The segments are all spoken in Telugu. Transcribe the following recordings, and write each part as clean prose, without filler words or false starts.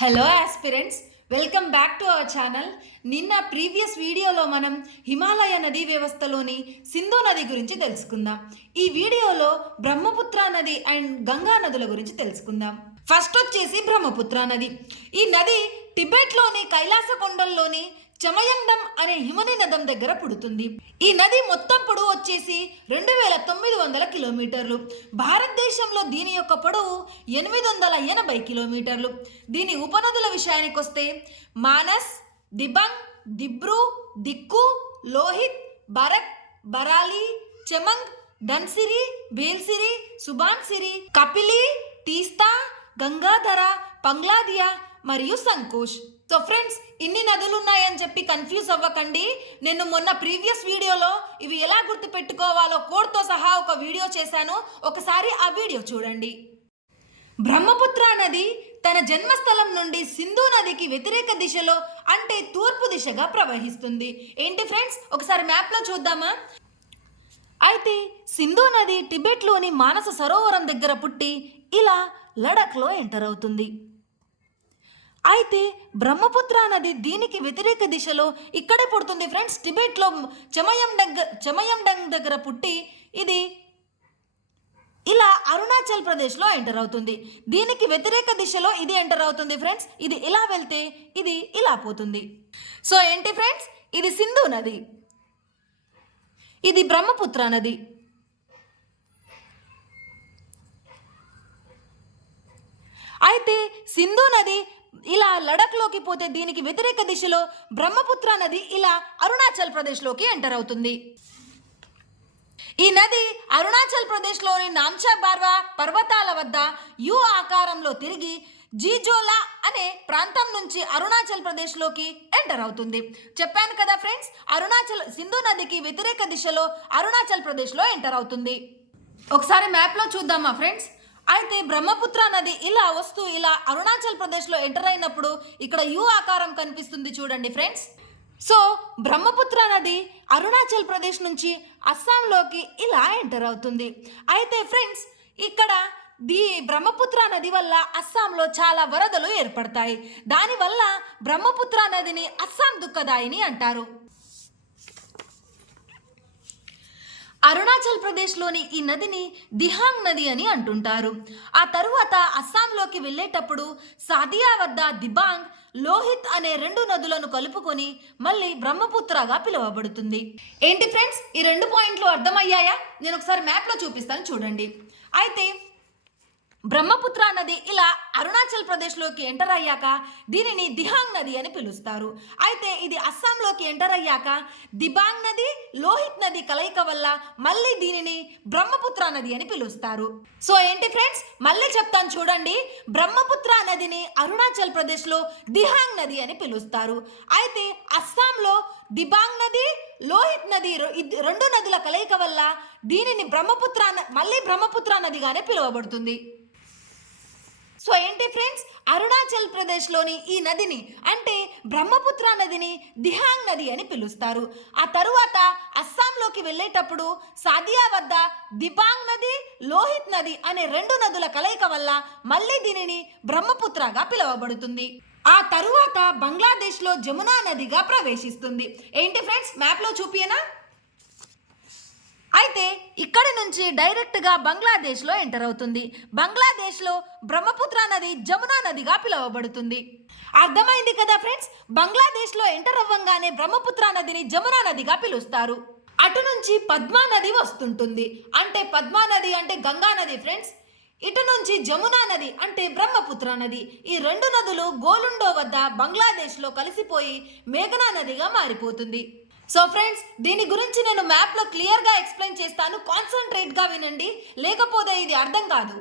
Hello aspirants, welcome back to our channel. నిన్న ప్రీవియస్ వీడియోలో మనం హిమాలయ నదీ వ్యవస్థలోని సింధు నది గురించి తెలుసుకుందాం. ఈ వీడియోలో బ్రహ్మపుత్ర నది అండ్ గంగా నదుల గురించి తెలుసుకుందాం. ఫస్ట్ వచ్చేసి బ్రహ్మపుత్ర నది. ఈ నది టిబెట్లోని కైలాస కొండల్లోని చమయండం అనే హిమని నదం దగ్గర పుడుతుంది. ఈ నది మొత్తం పొడవు వచ్చేసి 2900 కిలోమీటర్లు. భారతదేశంలో దీని యొక్క పొడవు 880 కిలోమీటర్లు. దీని ఉపనదుల విషయానికి వస్తే మానస్, దిబంగ్, దిబ్రూ, దిక్కు, లోహిత్, బరక్, బరాలి, చెమంగ్, ధన్సిరి, బేల్సిరి, సుబాన్సిరి, కపిలి, తీస్తా, గంగాధర, పంగ్లాదియా మరియు సంకోష్. సో ఫ్రెండ్స్, ఇన్ని నదులు ఉన్నాయని చెప్పి కన్ఫ్యూజ్ అవ్వకండి. నేను మొన్న ప్రీవియస్ వీడియోలో ఇవి ఎలా గుర్తుపెట్టుకోవాలో కోడ్తో సహా ఒక వీడియో చేశాను. ఒకసారి ఆ వీడియో చూడండి. బ్రహ్మపుత్ర నది తన జన్మస్థలం నుండి సింధు నదికి వ్యతిరేక దిశలో అంటే తూర్పు దిశగా ప్రవహిస్తుంది. ఏంటి ఫ్రెండ్స్, ఒకసారి మ్యాప్లో చూద్దామా? అయితే సింధు నది టిబెట్లోని మానస సరోవరం దగ్గర పుట్టి ఇలా లడఖ్లో ఎంటర్ అవుతుంది. అయితే బ్రహ్మపుత్ర నది దీనికి వ్యతిరేక దిశలో ఇక్కడే పుడుతుంది ఫ్రెండ్స్. టిబెట్లో చమయండంగ్ దగ్గర పుట్టి ఇది ఇలా అరుణాచల్ ప్రదేశ్లో ఎంటర్ అవుతుంది. దీనికి వ్యతిరేక దిశలో ఇది ఎంటర్ అవుతుంది ఫ్రెండ్స్. ఇది ఇలా వెళ్తే ఇది ఇలా పోతుంది. సో ఏంటి ఫ్రెండ్స్, ఇది సింధు నది, ఇది బ్రహ్మపుత్ర నది. అయితే సింధు నది ఇలా లడఖ్లోకి పోతే దీనికి వ్యతిరేక దిశలో బ్రహ్మపుత్ర నది ఇలా అరుణాచల్ ప్రదేశ్లోకి ఎంటర్ అవుతుంది. ఈ నది అరుణాచల్ ప్రదేశ్లోని నామ్చా బార్వా పర్వతాల వద్ద యు ఆకారంలో తిరిగి జీజోలా అనే ప్రాంతం నుంచి అరుణాచల్ ప్రదేశ్లోకి ఎంటర్ అవుతుంది. చెప్పాను కదా ఫ్రెండ్స్, సింధు నదికి వ్యతిరేక దిశలో అరుణాచల్ ప్రదేశ్లో ఎంటర్ అవుతుంది. ఒకసారి మ్యాప్లో చూద్దామా ఫ్రెండ్స్? అయితే బ్రహ్మపుత్ర నది ఇలా వస్తూ ఇలా అరుణాచల్ ప్రదేశ్లో ఎంటర్ అయినప్పుడు ఇక్కడ యు ఆకారం కనిపిస్తుంది చూడండి ఫ్రెండ్స్. సో బ్రహ్మపుత్ర నది అరుణాచల్ ప్రదేశ్ నుంచి అస్సాంలోకి ఇలా ఎంటర్ అవుతుంది. అయితే ఫ్రెండ్స్, ఇక్కడ బ్రహ్మపుత్ర నది వల్ల అస్సాంలో చాలా వరదలు ఏర్పడతాయి. దానివల్ల బ్రహ్మపుత్ర నదిని అస్సాం దుఃఖదాయిని అంటారు. అరుణాచల్ ప్రదేశ్లోని ఈ నదిని దిహాంగ్ నది అని అంటుంటారు. ఆ తరువాత అస్సాంలోకి వెళ్ళేటప్పుడు సాదియా వద్ద దిబాంగ్, లోహిత్ అనే 2 నదులను కలుపుకొని మళ్ళీ బ్రహ్మపుత్రగా పిలువబడుతుంది. ఏంటి ఫ్రెండ్స్, ఈ 2 పాయింట్లు అర్థమయ్యాయా? నేను ఒకసారి మ్యాప్లో చూపిస్తాను చూడండి. అయితే బ్రహ్మపుత్ర నది ఇలా అరుణాచల్ ప్రదేశ్లోకి ఎంటర్ అయ్యాక దీనిని దిహాంగ్ నది అని పిలుస్తారు. అయితే ఇది అస్సాంలోకి ఎంటర్ అయ్యాక దిబాంగ్ నది, లోహిత్ నది కలయిక వల్ల మళ్ళీ దీనిని బ్రహ్మపుత్ర నది అని పిలుస్తారు. సో ఏంటి ఫ్రెండ్స్, మళ్ళీ చెప్తాను చూడండి. బ్రహ్మపుత్ర నదిని అరుణాచల్ ప్రదేశ్లో దిహాంగ్ నది అని పిలుస్తారు. అయితే అస్సాంలో దిబాంగ్ నది, లోహిత్ నది 2 నదుల కలయిక వల్ల దీనిని మళ్ళీ బ్రహ్మపుత్ర నదిగానే పిలువబడుతుంది. సో ఏంటి ఫ్రెండ్స్, అరుణాచల్ ప్రదేశ్లోని ఈ నదిని అంటే బ్రహ్మపుత్ర నదిని దిహాంగ్ నది అని పిలుస్తారు. ఆ తరువాత అస్సాంలోకి వెళ్ళేటప్పుడు సాదియా వద్ద దిబాంగ్ నది, లోహిత్ నది అనే 2 నదుల కలయిక వల్ల మళ్ళీ దీనిని బ్రహ్మపుత్రగా పిలువబడుతుంది. ఆ తరువాత బంగ్లాదేశ్లో జమునా నదిగా ప్రవేశిస్తుంది. ఏంటి ఫ్రెండ్స్, మ్యాప్లో చూపియనా? అయితే ఇక్కడి నుంచి డైరెక్ట్గా బంగ్లాదేశ్లో ఎంటర్ అవుతుంది. బంగ్లాదేశ్లో బ్రహ్మపుత్ర నది జమునా నదిగా పిలువబడుతుంది. అర్థమైంది కదా ఫ్రెండ్స్? బంగ్లాదేశ్లో ఎంటర్ అవ్వంగానే బ్రహ్మపుత్ర నదిని జమునా నదిగా పిలుస్తారు. అటు నుంచి పద్మా నది వస్తుంటుంది. అంటే పద్మా నది అంటే గంగా నది ఫ్రెండ్స్. ఇటు నుంచి జమునా నది అంటే బ్రహ్మపుత్ర నది. ఈ 2 నదులు గోలుండో వద్ద బంగ్లాదేశ్లో కలిసిపోయి మేఘనా నదిగా మారిపోతుంది. సో ఫ్రెండ్స్, దీని గురించి నేను మ్యాప్లో క్లియర్గా ఎక్స్ప్లెయిన్ చేస్తాను. కాన్సన్ట్రేట్గా వినండి, లేకపోతే ఇది అర్థం కాదు.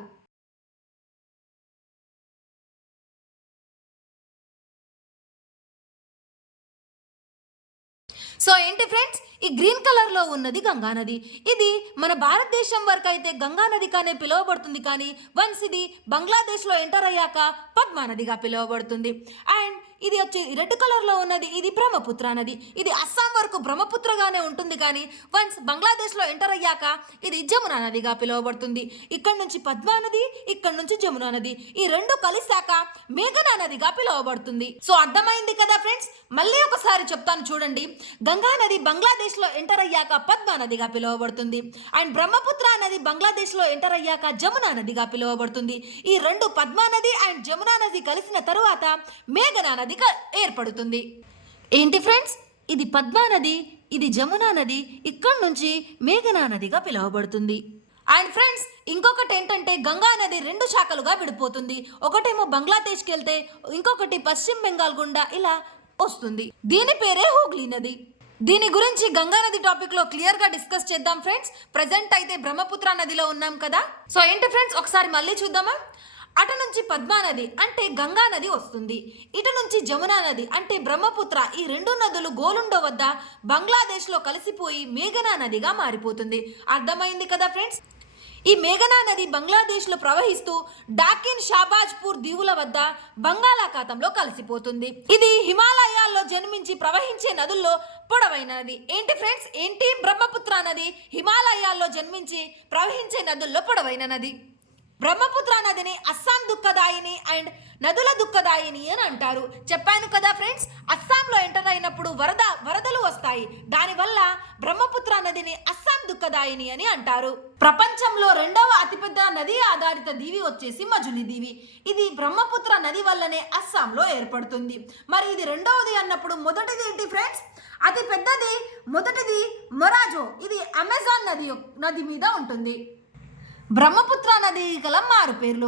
సో ఏంటి ఫ్రెండ్స్, ఈ గ్రీన్ కలర్లో ఉన్నది గంగా నది. ఇది మన భారతదేశం వరకు అయితే గంగా నది కానే పిలువబడుతుంది. కానీ వన్స్ ఇది బంగ్లాదేశ్లో ఎంటర్ అయ్యాక పద్మా నదిగా పిలువబడుతుంది. అండ్ ఇది వచ్చి రెడ్ కలర్లో ఉన్నది ఇది బ్రహ్మపుత్ర నది. ఇది అస్సాం వరకు బ్రహ్మపుత్రగానే ఉంటుంది, కానీ వన్స్ బంగ్లాదేశ్లో ఎంటర్ అయ్యాక ఇది జమునా నదిగా పిలువబడుతుంది. ఇక్కడ నుంచి పద్మా నది, ఇక్కడ నుంచి జమునా నది, ఈ రెండు కలిసాక మేఘనా నదిగా పిలువబడుతుంది. సో అర్థమైంది కదా ఫ్రెండ్స్, మళ్ళీ ఒకసారి చెప్తాను చూడండి. గంగా నది బంగ్లాదేశ్లో ఎంటర్ అయ్యాక పద్మా నదిగా పిలువబడుతుంది, అండ్ బ్రహ్మపుత్ర నది బంగ్లాదేశ్లో ఎంటర్ అయ్యాక జమునా నదిగా పిలువబడుతుంది. ఈ రెండు పద్మా నది అండ్ జమునా నది కలిసిన తరువాత మేఘనా నది ఏర్పడుతుంది. ఏంటి ఫ్రెండ్స్, ఇది పద్మా నది, ఇది జమునా నది, ఇక్కడి నుంచి మేఘనా నదిగా పిలువబడుతుంది. అండ్ ఫ్రెండ్స్, ఇంకొకటి ఏంటంటే గంగా నది రెండు శాఖలుగా విడిపోతుంది. ఒకటేమో బంగ్లాదేశ్కి వెళ్తే ఇంకొకటి పశ్చిమ బెంగాల్ గుండా ఇలా వస్తుంది. దీని పేరే హూగ్లీ నది. దీని గురించి గంగా నది టాపిక్ లో క్లియర్ గా డిస్కస్ చేద్దాం ఫ్రెండ్స్. ప్రజెంట్ అయితే బ్రహ్మపుత్ర నదిలో ఉన్నాం కదా. సో ఏంటి ఫ్రెండ్స్, ఒకసారి మళ్ళీ చూద్దామా. అటు నుంచి పద్మా నది అంటే గంగా నది వస్తుంది, ఇటు నుంచి జమునా నది అంటే బ్రహ్మపుత్ర. ఈ రెండు నదులు గోలుండో వద్ద బంగ్లాదేశ్లో కలిసిపోయి మేఘనా నదిగా మారిపోతుంది. అర్థమైంది కదా ఫ్రెండ్స్. ఈ మేఘనా నది బంగ్లాదేశ్లో ప్రవహిస్తూ డాకిన్ షాబాజ్పూర్ దీవుల వద్ద బంగాళాఖాతంలో కలిసిపోతుంది. ఇది హిమాలయాల్లో జన్మించి ప్రవహించే నదుల్లో పొడవైన నది. ఏంటి ఫ్రెండ్స్, ఏంటి బ్రహ్మపుత్ర నది హిమాలయాల్లో జన్మించి ప్రవహించే నదుల్లో పొడవైన నది. బ్రహ్మపుత్ర నదిని అస్సాం దుఃఖదాయిని అండ్ నదుల దుఃఖదాయిని అని అంటారు. చెప్పాను కదా ఫ్రెండ్స్, అస్సాంలో ఎంటర్ అయినప్పుడు వరదలు వస్తాయి. దానివల్ల బ్రహ్మపుత్ర నదిని అస్సాం దుఃఖదాయిని అని అంటారు. ప్రపంచంలో రెండవ అతిపెద్ద నది ఆధారిత దీవి వచ్చేసి మజులి దీవి. ఇది బ్రహ్మపుత్ర నది వల్లనే అస్సాంలో ఏర్పడుతుంది. మరి ఇది రెండవది అన్నప్పుడు మొదటిది ఏంటి ఫ్రెండ్స్, అతి పెద్దది మొదటిది మొరాజో. ఇది అమెజాన్ నది మీద ఉంటుంది. బ్రహ్మపుత్ర నది గల మారు పేర్లు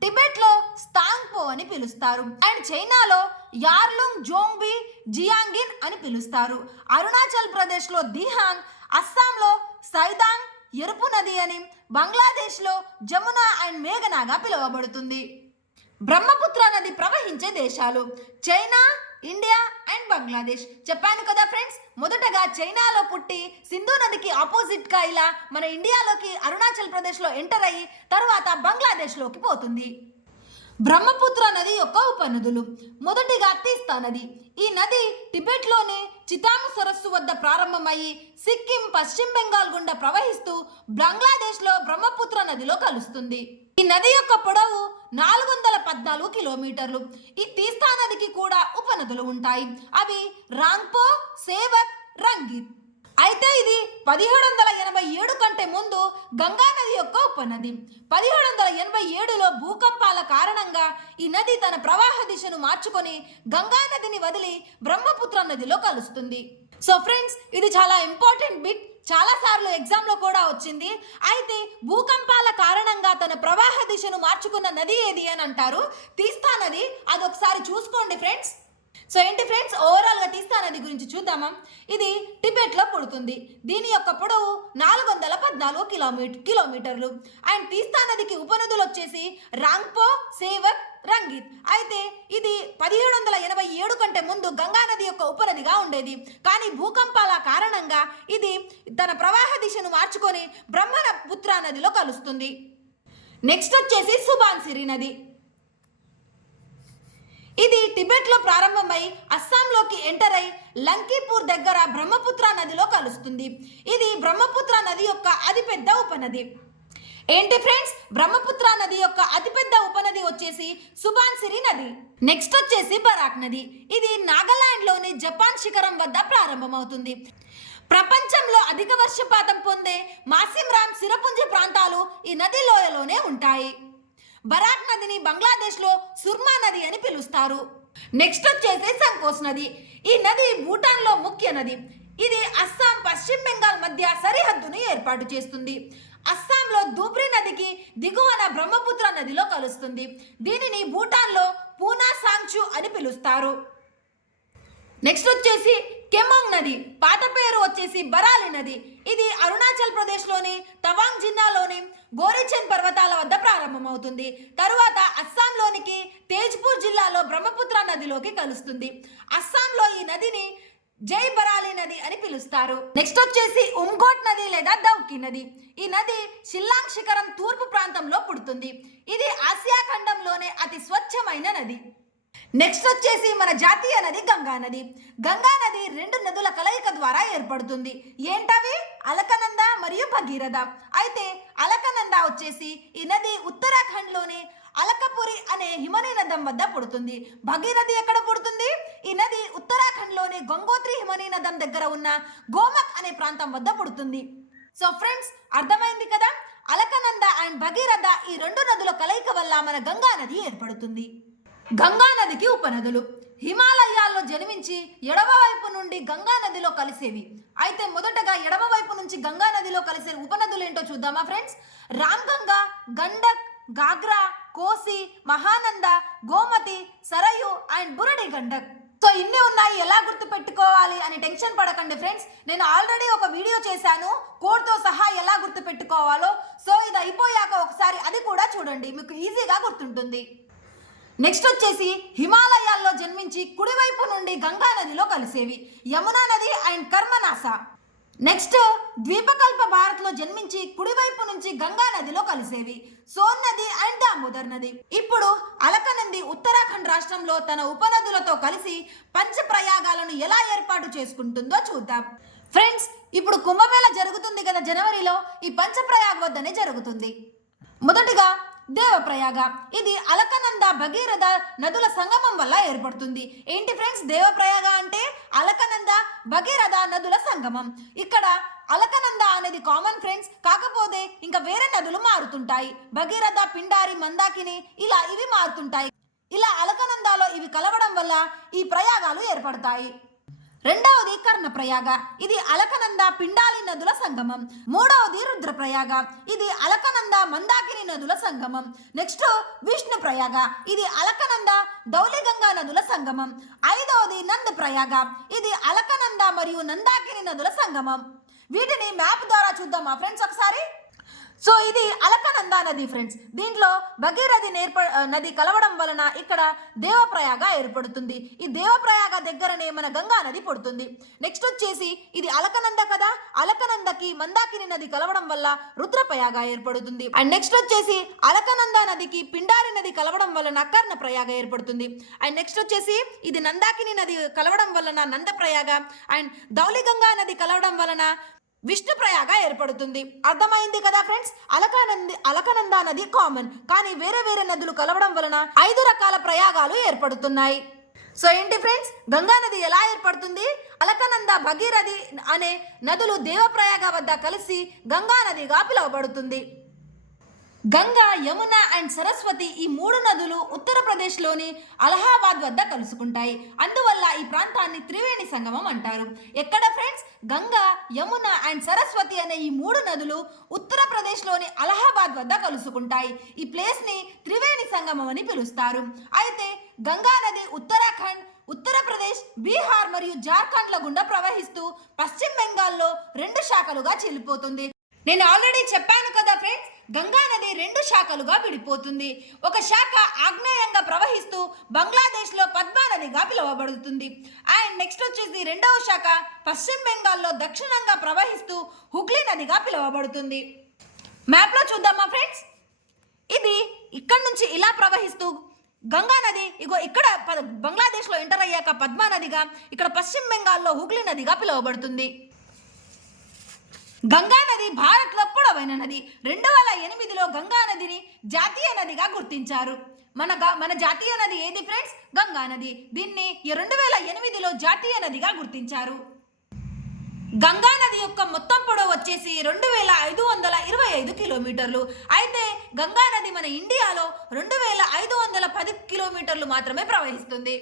టిబెట్లో స్తాంగ్పో అని పిలుస్తారు, అండ్ చైనాలో యార్లుంగ్ జోంగ్బి జియాంగిన్ అని పిలుస్తారు. అరుణాచల్ ప్రదేశ్లో దిహాంగ్, అస్సాంలో సైదాంగ్ ఎరుపు నది అని, బంగ్లాదేశ్లో జమునా అండ్ మేఘనాగా పిలువబడుతుంది. బ్రహ్మపుత్ర నది ప్రవహించే దేశాలు చైనా, ఇండియా అండ్ బంగ్లాదేశ్. చెప్పాను కదా ఫ్రెండ్స్, మొదటగా చైనాలో పుట్టి సింధు నదికి ఆపోజిట్గా ఇలా మన ఇండియాలోకి అరుణాచల్ ప్రదేశ్లో ఎంటర్ అయ్యి తర్వాత బంగ్లాదేశ్లోకి పోతుంది. బ్రహ్మపుత్ర నది యొక్క ఉపనదులు మొదటిగా తీస్తా నది. ఈ నది టిబెట్లోని చితాము సరస్సు వద్ద ప్రారంభమయ్యి సిక్కిం, పశ్చిమ బెంగాల్ గుండా ప్రవహిస్తూ బంగ్లాదేశ్లో బ్రహ్మపుత్ర నదిలో కలుస్తుంది. ఈ నది యొక్క పొడవు 414 కిలోమీటర్లు. ఈ తీస్తా నదికి కూడా ఉపనదులు ఉంటాయి. అవి రాంగ్పో, సేవక్, రంగిత్. అయితే ఇది 1787 కంటే ముందు గంగా నది యొక్క ఉపనది. 1787లో భూకంపాల కారణంగా ఈ నది తన ప్రవాహ దిశను మార్చుకొని గంగా నదిని వదిలి బ్రహ్మపుత్ర నదిలో కలుస్తుంది. సో ఫ్రెండ్స్, ఇది చాలా ఇంపార్టెంట్ బిట్, చాలా సార్లు ఎగ్జామ్లో కూడా వచ్చింది. అయితే భూకంపాల కారణంగా తన ప్రవాహ దిశను మార్చుకున్న నది ఏది అని అంటారు. తీస్తా నది. అదొకసారి చూసుకోండి ఫ్రెండ్స్. సో ఏంటి ఫ్రెండ్స్, ఓవరాల్గా తీస్తా నది గురించి చూద్దామా. ఇది టిబెట్లో పుడుతుంది. దీని యొక్క పొడవు 414 కిలోమీటర్లు. అండ్ తీస్తా నదికి ఉపనదులు వచ్చేసి రాంగ్పో, సేవక్, రంగిత్. అయితే ఇది 1787 కంటే ముందు గంగా నది యొక్క ఉపనదిగా ఉండేది, కానీ భూకంపాల కారణంగా ఇది తన ప్రవాహ దిశను మార్చుకొని బ్రహ్మపుత్ర నదిలో కలుస్తుంది. నెక్స్ట్ వచ్చేసి సుబాన్సిరి నది. ఇది టిబెట్లో ప్రారంభమై అస్సాంలోకి ఎంటర్ అయి లంకీపూర్ దగ్గర బ్రహ్మపుత్ర నదిలో కలుస్తుంది. ఇది బ్రహ్మపుత్ర నది యొక్క అతిపెద్ద ఉపనది. ఏంటి ఫ్రెండ్స్, బ్రహ్మపుత్ర నది యొక్క అతిపెద్ద ఉపనది వచ్చేసి సుబాన్సిరి నది. నెక్స్ట్ వచ్చేసి బరాక్ నది. ఇది నాగాలాండ్లోని జపాన్ శిఖరం వద్ద ప్రారంభమవుతుంది. ప్రపంచంలో అధిక వర్షపాతం పొందే మాసిమ్రామ్, సిరపుంజి ప్రాంతాలు ఈ నది లోయలోనే ఉంటాయి. బరాక్ నదిని బంగ్లాదేశ్లో సుర్మా నది అని పిలుస్తారు. నెక్స్ట్ వచ్చేసి సంకోస్ నది. ఈ నది భూటాన్లో ముఖ్య నది. ఇది అస్సాం, పశ్చిమ బెంగాల్ మధ్య సరిహద్దును ఏర్పాటు చేస్తుంది. అస్సాంలో ధూబ్రి నదికి దిగువన బ్రహ్మపుత్ర నదిలో కలుస్తుంది. దీనిని భూటాన్లో పూనా సాంగ్చు అని పిలుస్తారు. నెక్స్ట్ వచ్చేసి కెమాంగ్ నది. పాత పేరు వచ్చేసి బరాలి నది. ఇది అరుణాచల్ ప్రదేశ్లోని తవాంగ్ జిల్లాలోని గోరీచంద్ పర్వతాల వద్ద ప్రారంభమవుతుంది. తరువాత అస్సాంలోనికి తేజ్పూర్ జిల్లాలో బ్రహ్మపుత్ర నదిలోకి కలుస్తుంది. అస్సాంలో ఈ నదిని జై బరాలి నది అని పిలుస్తారు. నెక్స్ట్ వచ్చేసి ఉమ్గోట్ నది లేదా దౌకి నది. ఈ నది షిల్లాంగ్ శిఖరం తూర్పు ప్రాంతంలో పుడుతుంది. ఇది ఆసియా ఖండంలోనే అతి స్వచ్ఛమైన నది. నెక్స్ట్ వచ్చేసి మన జాతీయ నది గంగా నది. గంగా నది రెండు నదుల కలయిక ద్వారా ఏర్పడుతుంది. ఏంటవి? అలకనంద మరియు భగీరథ. అయితే అలకనంద వచ్చేసి ఈ నది ఉత్తరాఖండ్లోని అలకపురి అనే హిమనీనదం వద్ద పుడుతుంది. భగీరథి ఎక్కడ పుడుతుంది? ఈ నది ఉత్తరాఖండ్లోని గంగోత్రి హిమనీనదం దగ్గర ఉన్న గోమక్ అనే ప్రాంతం వద్ద పుడుతుంది. సో ఫ్రెండ్స్, అర్థమైంది కదా? అలకనంద అండ్ భగీరథ ఈ రెండు నదుల కలయిక వల్ల మన గంగా నది ఏర్పడుతుంది. గంగా నదికి ఉపనదులు. హిమాలయాల్లో జన్మించి ఎడమ వైపు నుండి గంగా నదిలో కలిసేవి. అయితే మొదటగా ఎడమ వైపు నుంచి గంగా నదిలో కలిసే ఉపనదులు ఏంటో చూద్దామా ఫ్రెండ్స్? రామ్గంగా, గండక్, గాగ్రా, కోసి, మహానంద, గోమతి, సరయు అండ్ బురడి గండక్. సో ఇన్ని ఉన్నాయి, ఎలా గుర్తు పెట్టుకోవాలి అని టెన్షన్ పడకండి ఫ్రెండ్స్. నేను ఆల్రెడీ ఒక వీడియో చేశాను కోడ్తో సహా ఎలా గుర్తు పెట్టుకోవాలో. సో ఇది అయిపోయాక ఒకసారి అది కూడా చూడండి, మీకు ఈజీగా గుర్తుంటుంది. నెక్స్ట్ వచ్చేసి హిమాలయాల్లో జన్మించి కుడివైపు నుండి గంగా నదిలో కలిసేవి యమునా నది అండ్ కర్మనాస. నెక్స్ట్ ద్వీపకల్ప భారత్లో జన్మించి కుడివైపు నుంచి గంగా నదిలో కలిసేవి సోన్ నది అండ్ దామోదర్ నది. ఇప్పుడు అలకనంది ఉత్తరాఖండ్ రాష్ట్రంలో తన ఉపనదులతో కలిసి పంచప్రయాగాలను ఎలా ఏర్పాటు చేసుకుంటుందో చూద్దాం. ఫ్రెండ్స్, ఇప్పుడు కుంభమేళ జరుగుతుంది కదా జనవరిలో, ఈ పంచప్రయాగ్ వద్దనే జరుగుతుంది. మొదటిగా దేవప్రయాగ. ఇది అలకనంద భగీరథ నదుల సంగమం వల్ల ఏర్పడుతుంది. ఏంటి ఫ్రెండ్స్ దేవప్రయాగ అంటే? అలకనంద భగీరథ నదుల సంగమం. ఇక్కడ అలకనంద అనేది కామన్ ఫ్రెండ్స్, కాకపోతే ఇంకా వేరే నదులు మారుతుంటాయి. భగీరథ, పిండారి, మందాకిని ఇలా ఇవి మారుతుంటాయి. ఇలా అలకనందాలో ఇవి కలవడం వల్ల ఈ ప్రయాగాలు ఏర్పడతాయి. రెండవది కర్ణప్రయాగ. ఇది అలకనంద పిండాలి నదుల సంగమం. మూడవది రుద్రప్రయాగ. ఇది అలకనంద మందాకిని నదుల సంగమం. నెక్స్ట్ విష్ణు ప్రయాగ. ఇది అలకనంద ధౌలిగంగా నదుల సంగమం. ఐదవది నంద ప్రయాగ. ఇది అలకనంద మరియు నందాకిని నదుల సంగమం. వీటిని మ్యాప్ ద్వారా చూద్దామా ఫ్రెండ్స్ ఒకసారి? సో ఇది అలకనంద నది ఫ్రెండ్స్. దీంట్లో భగీరథి నది కలవడం వలన ఇక్కడ దేవప్రయాగ ఏర్పడుతుంది. ఈ దేవప్రయాగ దగ్గరనే మన గంగా నది పడుతుంది. నెక్స్ట్ వచ్చేసి ఇది అలకనంద కదా, అలకనందకి మందాకిని నది కలవడం వల్ల రుద్రప్రయాగ ఏర్పడుతుంది. అండ్ నెక్స్ట్ వచ్చేసి అలకనంద నదికి పిండారి నది కలవడం వలన కర్ణప్రయాగ ఏర్పడుతుంది. అండ్ నెక్స్ట్ వచ్చేసి ఇది నందాకిని నది కలవడం వలన నందప్రయాగ అండ్ ధౌలిగంగా నది కలవడం వలన విష్ణు ప్రయాగ ఏర్పడుతుంది. అర్థమైంది కదా ఫ్రెండ్స్? అలకనంద నది కామన్, కానీ వేరే వేరే నదులు కలవడం వలన 5 రకాల ప్రయాగాలు ఏర్పడుతున్నాయి. సో ఏంటి ఫ్రెండ్స్, గంగా నది ఎలా ఏర్పడుతుంది? అలకనంద భగీరథి అనే నదులు దేవప్రయాగ వద్ద కలిసి గంగా నదిగా పిలువబడుతుంది. గంగా, యమున అండ్ సరస్వతి ఈ 3 నదులు ఉత్తరప్రదేశ్లోని అలహాబాద్ వద్ద కలుసుకుంటాయి. అందువల్ల ఈ ప్రాంతాన్ని త్రివేణి సంగమం అంటారు. ఎక్కడ ఫ్రెండ్స్? గంగా, యమున అండ్ సరస్వతి అనే ఈ 3 నదులు ఉత్తరప్రదేశ్లోని అలహాబాద్ వద్ద కలుసుకుంటాయి. ఈ ప్లేస్ని త్రివేణి సంగమం అని పిలుస్తారు. అయితే గంగా నది ఉత్తరాఖండ్, ఉత్తరప్రదేశ్, బీహార్ మరియు జార్ఖండ్ల గుండా ప్రవహిస్తూ పశ్చిమ బెంగాల్లో 2 శాఖలుగా చీలిపోతుంది. నేను ఆల్రెడీ చెప్పాను కదా ఫ్రెండ్స్, గంగా నది 2 శాఖలుగా విడిపోతుంది. ఒక శాఖ ఆగ్నేయంగా ప్రవహిస్తూ బంగ్లాదేశ్లో పద్మా నదిగా పిలువబడుతుంది. అండ్ నెక్స్ట్ వచ్చేసి రెండవ శాఖ పశ్చిమ బెంగాల్లో దక్షిణంగా ప్రవహిస్తూ హుగ్లీ నదిగా పిలువబడుతుంది. మ్యాప్లో చూద్దామా ఫ్రెండ్స్? ఇది ఇక్కడ నుంచి ఇలా ప్రవహిస్తూ గంగా నది ఇగో ఇక్కడ బంగ్లాదేశ్లో ఎంటర్ అయ్యాక పద్మా నదిగా, ఇక్కడ పశ్చిమ బెంగాల్లో హుగ్లీ నదిగా పిలువబడుతుంది. గంగా నది భారత్లో పొడవైన నది. 2008లో గంగా నదిని జాతీయ నదిగా గుర్తించారు. మన జాతీయ నది ఏది ఫ్రెండ్స్? గంగా నది. దీన్ని 2008లో జాతీయ నదిగా గుర్తించారు. గంగా నది యొక్క మొత్తం పొడవు వచ్చేసి 2525 కిలోమీటర్లు. అయితే గంగా నది మన ఇండియాలో 2510 కిలోమీటర్లు మాత్రమే ప్రవహిస్తుంది.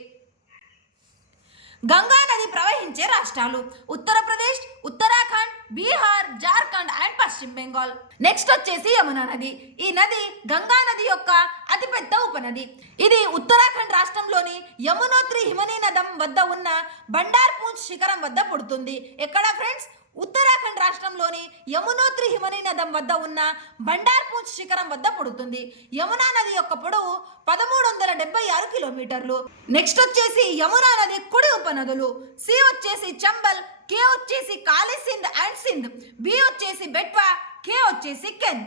గంగా నది ప్రవహించే రాష్ట్రాలు ఉత్తరప్రదేశ్, ఉత్తరాఖండ్, బీహార్, జార్ఖండ్ అండ్ పశ్చిమ బెంగాల్. నెక్స్ట్ వచ్చేసి యమునా నది. ఈ నది గంగా నది యొక్క అతిపెద్ద ఉపనది. ఇది ఉత్తరాఖండ్ రాష్ట్రంలోని యమునోత్రి హిమనీనదం వద్ద ఉన్న బండార్పూంజ్ శిఖరం వద్ద పుడుతుంది. ఎక్కడ ఫ్రెండ్స్? ఉత్తరాఖండ్ రాష్ట్రంలోని యమునోత్రి హిమనీనదం వద్ద ఉన్న బండార్పూంజ్ శిఖరం వద్ద పుడుతుంది. యమునా నది యొక్క పొడవు 1376 కిలోమీటర్లు. నెక్స్ట్ వచ్చేసి యమునా నది కుడి ఉపనదులు. సి వచ్చేసి చంబల్, కే వచ్చేసి కాళీ సింధ్ అండ్ సింధ్, బి వచ్చేసి బెట్వా, కే వచ్చేసి కెన్.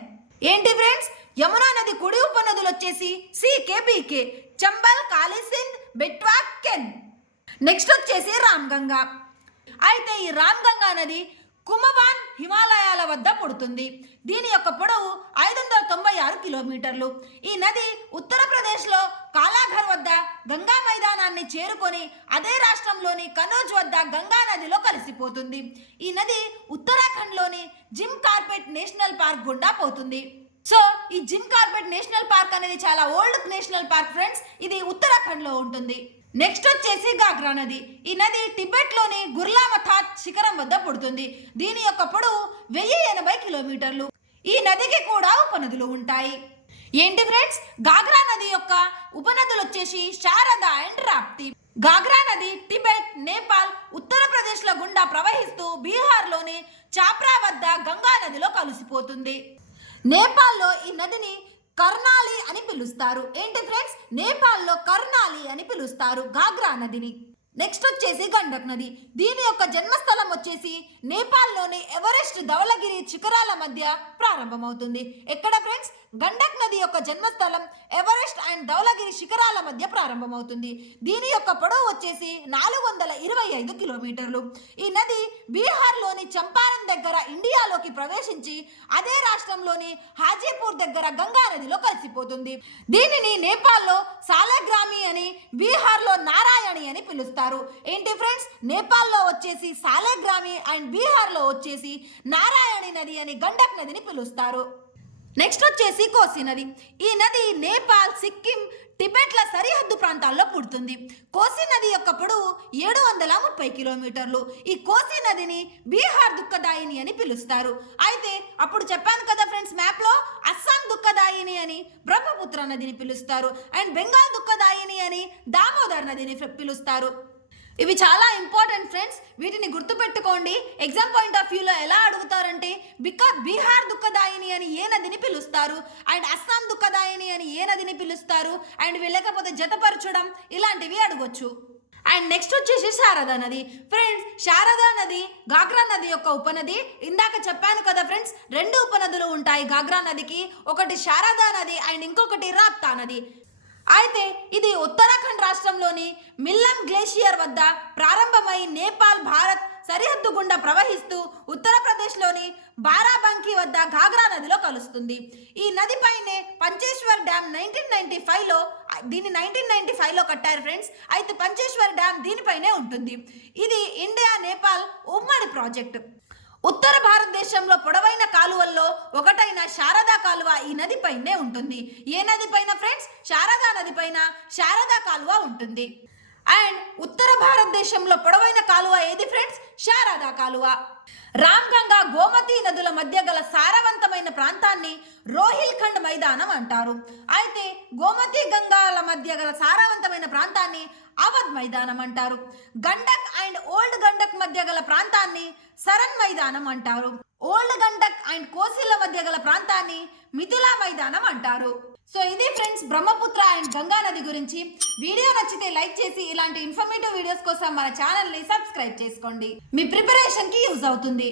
ఏంటి ఫ్రెండ్స్? యమునా నది కుడి ఉపనదులు వచ్చేసి C, K, B, K. Chambal, Kalisindh, Betwa, Ken. Next వచ్చేసి రామ్గంగా. అయితే ఈ రామ్గంగా నది కుమవాన్ హిమాలయాల వద్ద పుడుతుంది. దీని యొక్క పొడవు 596 కిలోమీటర్లు. ఈ నది ఉత్తరప్రదేశ్లో కాలాఘర్ వద్ద గంగా మైదానాన్ని చేరుకొని అదే రాష్ట్రంలోని కనౌజ్ వద్ద గంగా నదిలో కలిసిపోతుంది. ఈ నది ఉత్తరాఖండ్లోని జిమ్ కార్బెట్ నేషనల్ పార్క్ గుండా పోతుంది. సో ఈ జిమ్ కార్బెట్ నేషనల్ పార్క్ అనేది చాలా ఓల్డ్ నేషనల్ పార్క్ ఫ్రెండ్స్. ఇది ఉత్తరాఖండ్లో ఉంటుంది. నెక్స్ట్ వచ్చేసి గాగ్రా నది. ఈ నది టిబెట్లోని గుర్లామథాత్ శిఖరం వద్ద పుడుతుంది. దీని యొక్క పొడవు 1080 కిలోమీటర్లు. ఈ నదికి కూడా ఉపనదులు ఉంటాయి. ఏంటి ఫ్రెండ్స్? గాగ్రా నది యొక్క ఉపనదులు వచ్చేసి శారద అండ్ రాప్తి. గాగ్రా నది టిబెట్, నేపాల్, ఉత్తరప్రదేశ్ల గుండా ప్రవహిస్తూ బీహార్లోని చాప్రా వద్ద గంగా నదిలో కలిసిపోతుంది. నేపాల్లో ఈ నదిని కర్నాలి అని పిలుస్తారు. ఏంటి ఫ్రెండ్స్? నేపాల్లో కర్నాలి అని పిలుస్తారు గాగ్రా నదిని. నెక్స్ట్ వచ్చేసి గండక్ నది. దీని యొక్క జన్మస్థలం వచ్చేసి నేపాల్లోని ఎవరెస్ట్, ధవళగిరి శిఖరాల మధ్య ప్రారంభమవుతుంది. ఎక్కడ ఫ్రెండ్స్? గండక్ నది యొక్క జన్మస్థలం ఎవరెస్ట్ అండ్ ధవళగిరి శిఖరాల మధ్య ప్రారంభమవుతుంది. దీని యొక్క పొడవు వచ్చేసి 425 కిలోమీటర్లు. ఈ నది బీహార్లోని చంపారణ్ దగ్గర ఇండియాలోకి ప్రవేశించి అదే రాష్ట్రంలోని హాజీపూర్ దగ్గర గంగా నదిలో కలిసిపోతుంది. దీనిని నేపాల్లో సాలెగ్రామి అని, బీహార్లో నారాయణి అని పిలుస్తారు. ఏంటి ఫ్రెండ్స్? నేపాల్లో వచ్చేసి సాలెగ్రామి అండ్ బీహార్లో వచ్చేసి నారాయణి నది అని గండక్ నదిని పిలుస్తారు. నెక్స్ట్ వచ్చేసి కోసి నది. ఈ నది నేపాల్, సిక్కిం, టిబెట్ల సరిహద్దు ప్రాంతాల్లో పుడుతుంది. కోసి నది యొక్క పొడవు 730 కిలోమీటర్లు. ఈ కోసి నదిని బీహార్ దుఃఖదాయిని అని పిలుస్తారు. అయితే అప్పుడు చెప్పాను కదా ఫ్రెండ్స్ మ్యాప్లో, అస్సాం దుఃఖదాయిని అని బ్రహ్మపుత్ర నదిని పిలుస్తారు అండ్ బెంగాల్ దుఃఖదాయిని అని దామోదర్ నదిని పిలుస్తారు. ఇవి చాలా ఇంపార్టెంట్ ఫ్రెండ్స్. వీటిని గుర్తుపెట్టుకోండి. ఎగ్జామ్ పాయింట్ ఆఫ్ వ్యూలో ఎలా అడుగుతారంటే బీహార్ దుఃఖదాయిని అని ఏ నదిని పిలుస్తారు అండ్ అస్సాం దుఃఖదాయిని అని ఏ నదిని పిలుస్తారు అండ్ లేకపోతే జతపరచడం ఇలాంటివి అడగొచ్చు. అండ్ నెక్స్ట్ వచ్చేసి శారదా నది. ఫ్రెండ్స్ శారదా నది గాగ్రా నది యొక్క ఉపనది. ఇందాక చెప్పాను కదా ఫ్రెండ్స్, 2 ఉపనదులు ఉంటాయి గాగ్రా నదికి. ఒకటి శారదా నది అండ్ ఇంకొకటి రాప్తా నది. అయితే ఇది ఉత్తరాఖండ్ రాష్ట్రంలోని మిల్లం గ్లేషియర్ వద్ద ప్రారంభమై నేపాల్, భారత్ సరిహద్దు గుండా ప్రవహిస్తూ ఉత్తరప్రదేశ్లోని బారాబంకీ వద్ద గాగ్రా నదిలో కలుస్తుంది. ఈ నదిపైనే పంచేశ్వర్ డ్యామ్ 1995లో కట్టారు ఫ్రెండ్స్. అయితే పంచేశ్వర్ డ్యామ్ దీనిపైనే ఉంటుంది. ఇది ఇండియా, నేపాల్ ఉమ్మడి ప్రాజెక్టు. ఉత్తర భారతదేశంలో పొడవైన కాలువల్లో ఒకటైన శారదా కాలువ ఈ నదిపైనే ఉంటుంది. ఏ నది పైన ఫ్రెండ్స్? శారదా నది పైన శారదా కాలువ ఉంటుంది. అండ్ ఉత్తర భారతదేశంలో పొడవైన కాలువ ఏది ఫ్రెండ్స్? శారదా కాలువ. రామ్గంగా, గోమతి నదుల మధ్య గల సారవంతమైన ప్రాంతాన్ని రోహిల్ఖండ్ మైదానం అంటారు. అయితే గోమతి, గంగాల మధ్య గల సారవంతమైన ప్రాంతాన్ని అవధ్ మైదానం అంటారు. గండక్ అండ్ ఓల్డ్ గండక్ మధ్య గల ప్రాంతాన్ని సరన్ మైదానం అంటారు. ఓల్డ్ గండక్ అండ్ కోసిల మధ్య గల ప్రాంతాన్ని మిథిలా మైదానం అంటారు. సో ఇది ఫ్రెండ్స్ బ్రహ్మపుత్ర అండ్ గంగా నది గురించి. వీడియో నచ్చితే లైక్ చేసి ఇలాంటి ఇన్ఫర్మేటివ్ వీడియోస్ కోసం మన ఛానల్ని సబ్స్క్రైబ్ చేసుకోండి. మీ ప్రిపరేషన్కి యూజ్ అవుతుంది.